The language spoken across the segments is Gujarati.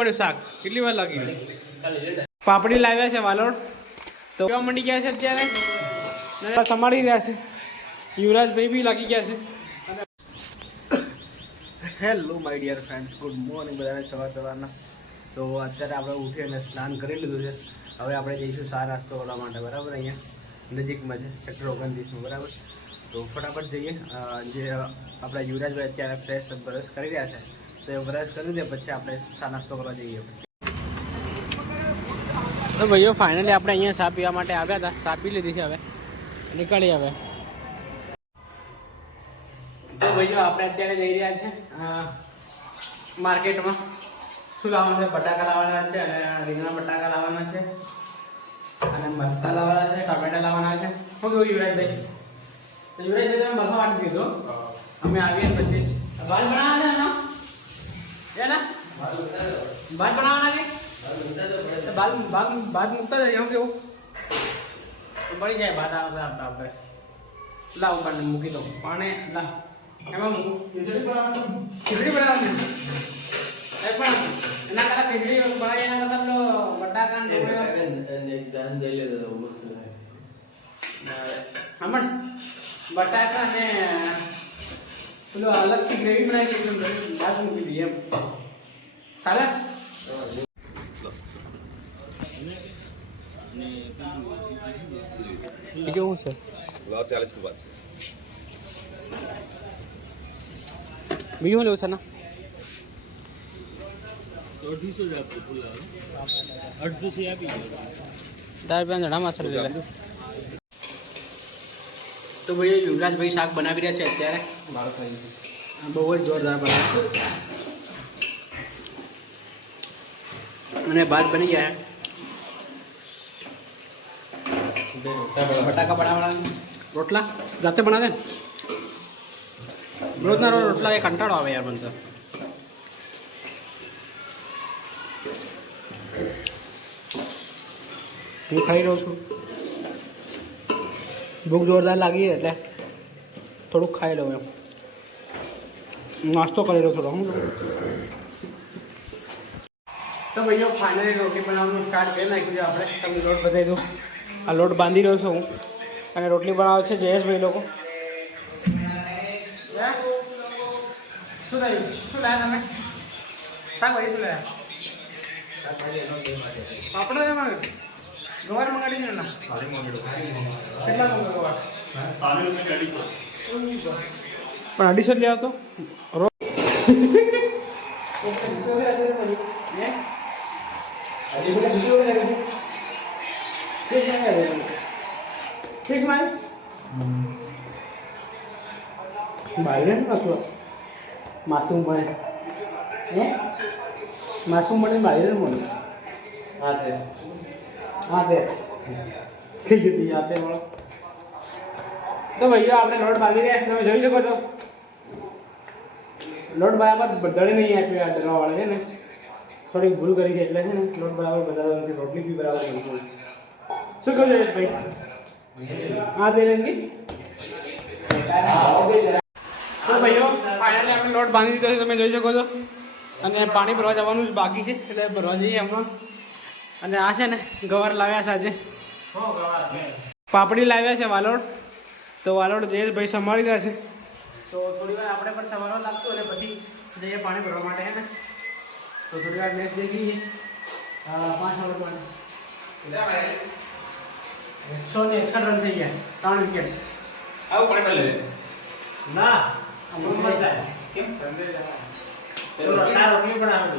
બન્યું શાક? કેટલી વાર લાગી? પાપડી લાવ્યા છે વાલોડ. તો કેવા મંડી ગયા છે અત્યારે? સંભાળી રહ્યા છે. યુવરાજભાઈ બી લાગી ગયા છે. Hello my dear friends, good morning બધાને સવારના. તો અત્યારે આપણે ઉઠી અને સ્નાન કરી લીધું છે. હવે આપણે જઈશું ચા નાસ્તો કરવા માટે, બરાબર? અહીંયા નજીકમાં છે સેક્ટર 29 બરાબર. તો ફટાફટ જઈએ. જે આપણા યુવરાજભાઈ અત્યારે ફ્રેશ બ્રશ કરી રહ્યા છે, તો એ બ્રશ કરી દે પછી આપણે ચા નાસ્તો કરવા જઈએ. તો ભાઈઓ ફાઇનલી આપણે અહીંયા ચા પીવા માટે આવ્યા હતા. ચા પી લીધી છે, હવે નીકળી. હવે તો ભાઈઓ આપણે અત્યારે જઈ રહ્યા છે માર્કેટમાં. શું લાવવાનું છે? બટાકા લાવવાના છે, અને રીંગણા બટાકા લાવવાના છે, અને મરચાં લાવવાના છે, ટામેટા લાવવાના છે. શું કહ્યું યુવરાજભાઈ? તો યુવરાજભાઈ તમે મરચાં વાટી દીધો. અમે આવીએ પછી ભાત બનાવવાના છે ને? ભાત બનાવવાના છે. ભાત મૂકતા જાય એવું કેવું બળી જાય. ભાત આપણે લાવ પાણી મૂકી દો. પાણી લાવ એમાં મૂકું. ખીચડી બનાવવાની પણ એના કરતા ખીચડી બનાવી એના કરતા પેલો બટાકા બટાકા ને પેલો અલગથી ગ્રેવી બનાવી દઈએ, ભાત મૂકી દઈએ એમ ચાલે. કેવું છે? 40 બાદ છે. બીજું લેવું છે ને? 250 જ આપજો. ખુલ્લા 800 આપી દો. 10 રૂપિયા જણામાં સર લે. તો ભાઈ યુવરાજભાઈ શાક બનાવી રહ્યા છે અત્યારે. બહુ જ જોરદાર બનાવે અને ભાત બની ગયા. બટાકા બનાવવાના, રોટલા જાતે બનાવે. રોજના રોજ રોટલા એ કંટાળો આવે યાર મને તો. હું ખાઈ રહ્યો છું. ભૂખ જોરદાર લાગી એટલે થોડુંક ખાઈ લઉં એમ. નાસ્તો કરી રહ્યો થોડો હું. તો ભાઈઓ ફાઇનલી રોટલી બનાવવાનું સ્ટાર્ટ કરી નાખ્યું છે આપણે. તમને લોટ બતાવી દઉં. આ લોટ બાંધી રહ્યો છું હું, અને રોટલી બનાવે છે જયેશભાઈ લોકો. શું થયું? શું લાયા તમે? શાકભાજી શું લાયા? પાપડ એમાં ગવાર મંગાડી ને ના કેટલા ગવાર? 250 પણ 250 જ લેવા તો માસુમ બને માસુમ બને બાયરે મળે. હા તે થઈ જતી આપે મળો. તો ભાઈઓ આપણે લોટ બાંધી રહ્યા છે, તમે જોઈ શકો છો. લોટ બરાબર બધાને નહીં આપ્યો. આ દરવાવાળા છે ને થોડીક ભૂલ કરી છે એટલે છે ને લોટ બરાબર બધાતો નથી. રોટલી બી બરાબર નથી. શું કહ્યું ભાઈ? હા દે લેંગે. તો ભાઈઓ ફાઇનલી આપણે લોટ બાંધી દીધો છે, તમે જોઈ શકો છો. અને પાણી ભરવા જવાનું જ બાકી છે, એટલે ભરવા જઈએ હમણાં. અને આ છે ને ગવાર લાવ્યા છે આજે. પાપડી લાવ્યા છે વાલોડ. તો વાલોડ જયેશભાઈ સંભાળી રહ્યા છે. તો થોડી વાર આપણે પણ સંભાળવા લાગતું અને પછી જઈએ પાણી ભરવા માટે હે ને. તો થોડી વાર મેચ દેખી 5 ઓવર માટે 161 રન થઈ ગયા, 3 વિકેટ. આવું પાણી મળે ના કેમ? રોટલી બનાવી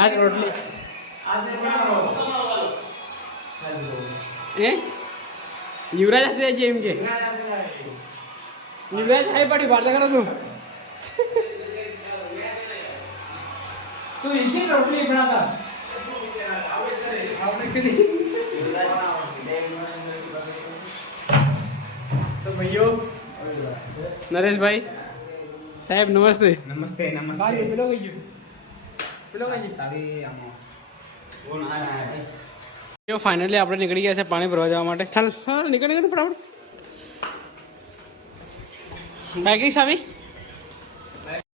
આજ રોટલી યુવરાજ હાથે છે એમ કે યુવરાજ હાઈ પાડી વાત કરો તું ઇન્ડિયન રોટલી બનાતા તો ભાઈઓ નરેશભાઈ સાહેબ નમસ્તે. નમસ્તે ભાઈ પેલો કઈ ગયો? પેલો કઈ ગયો? સારી ફાઇનલી આપણે નીકળી ગયા છે પાણી ભરવા જવા માટે. ચાલ નીકળી ફટાફટ. બાઇક રીક્ષા આવી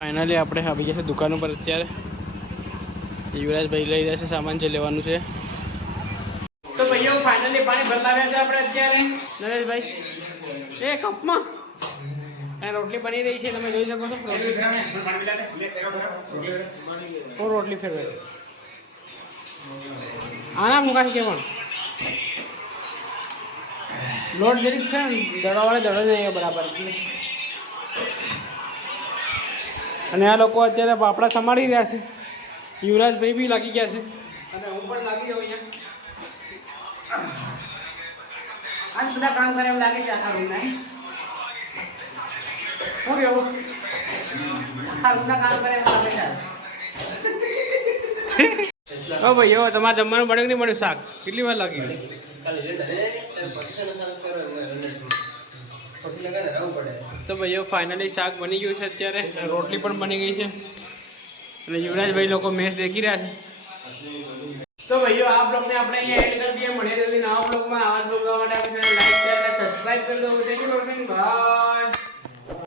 ફાઇનલી આપણે આવી ગયા છે દુકાન ઉપર અત્યારે. યુવરાજભાઈ લઈ રહ્યા છે સામાન જે લેવાનું છે. તો ભાઈઓ ફાઇનલી પાણી બદલાવ્યા છે આપણે અત્યારે નરેશભાઈ એ કપમાં અને રોટલી બની રહી છે તમે જોઈ શકો છો. રોટલી ફેરવે આના મૂકા છે પણ લોટ જરીક છે ને દડોવાળે દડો નહીં બરાબર. અને આ લોકો અત્યારે પાપડા સંભાળી રહ્યા છે. યુવરાજભાઈ બી લાગી ગયા છે અને હું પણ લાગી ગયો અહીંયા. આજ બધા કામ કરે એમ લાગે છે આખા રૂમના. શું કેવું આખા રૂમના કામ કરે એમ લાગે છે. ઓ ભાઈ ઓ તમારે જમવાનું બન્યું નહીં બન્યું શાક કેટલી વાર લાગી ગઈ? તો ભાઈઓ ફાઇનલી શાક બની ગયું છે અત્યારે. રોટલી પણ બની ગઈ છે અને યુવરાજભાઈ લોકો મેચ દેખી રહ્યા છે. તો ભાઈઓ આ બ્લોગને આપણે અહીંયા એન્ડ કરી દઈએ. મળીએ જલ્દી નવા બ્લોગમાં. આવા બ્લોગ જોવા માટે આપણે લાઈક શેર અને સબસ્ક્રાઇબ કરી દો. Thank you for watching. By.